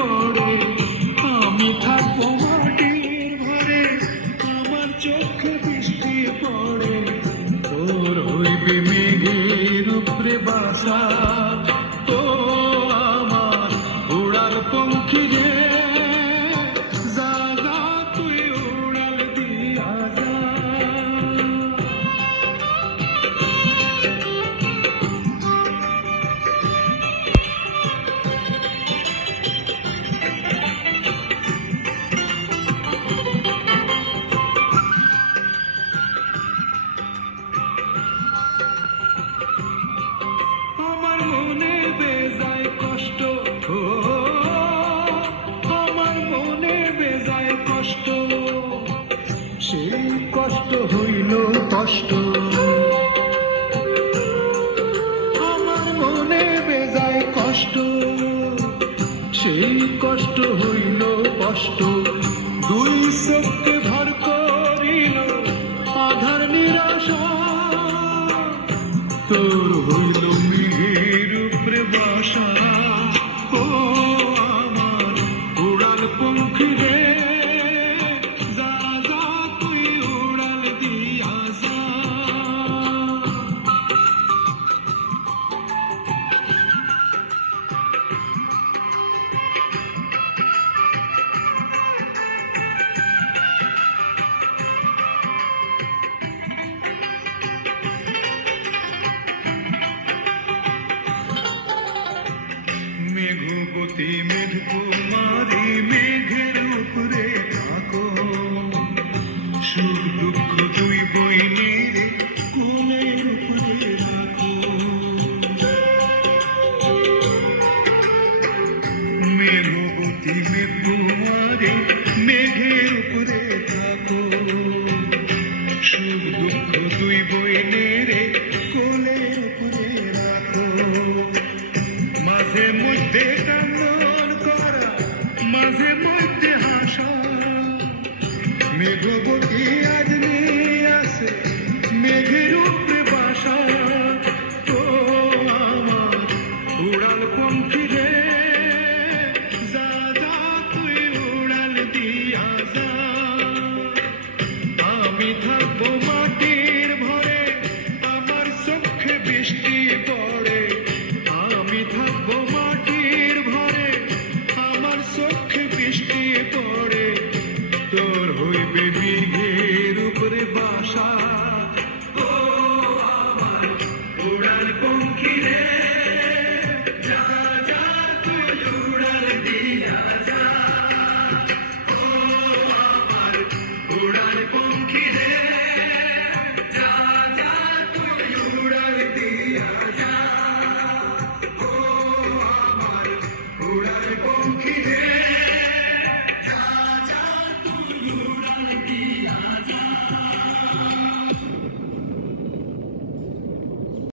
পড়ে আমি থাকবো মাটির ঘরে আমার চোখে বৃষ্টি পড়ে তোর হইবে মেঘের উপরে বাসা ও আমার উড়ার পঙ্খী রে সেই কষ্ট হইল কষ্ট আমার মনে বেজায় কষ্ট সেই কষ্ট হইল কষ্ট দুই চোখকে ভর করিল আধার নিরাশা তোর হইল মেঘের উপরে বাসা ও আমার উড়াল পঙ্খী রে মেঘবতী মেঘকুমারী মেঘের উপরে থাকো সুখ দুঃখ দুই বইনের কোলের উপরে রাখো মেঘবতী মেঘকুমারী মেঘের উপরে থাকো সুখ দুঃখ দুই বইনের কোলের উপরে রাখো মাঝে মধ্যে কান্নার করা মাঝে মধ্যে হাসা মেঘবতী আজ নিয়ে আসে মেঘের উপরে বাসা ও আমার উড়াল পঙ্খী রে যা যা তুই উড়াল দিয়া যা আমি থাকবো মাটির ভরে আমার চোখে বৃষ্টি পড়ে আমি থাকবো মাটির ঘরে আমার চোখে বৃষ্টি পড়ে তোর হইবে মেঘের উপরে বাসা ও আমার উড়াল পঙ্খী রে।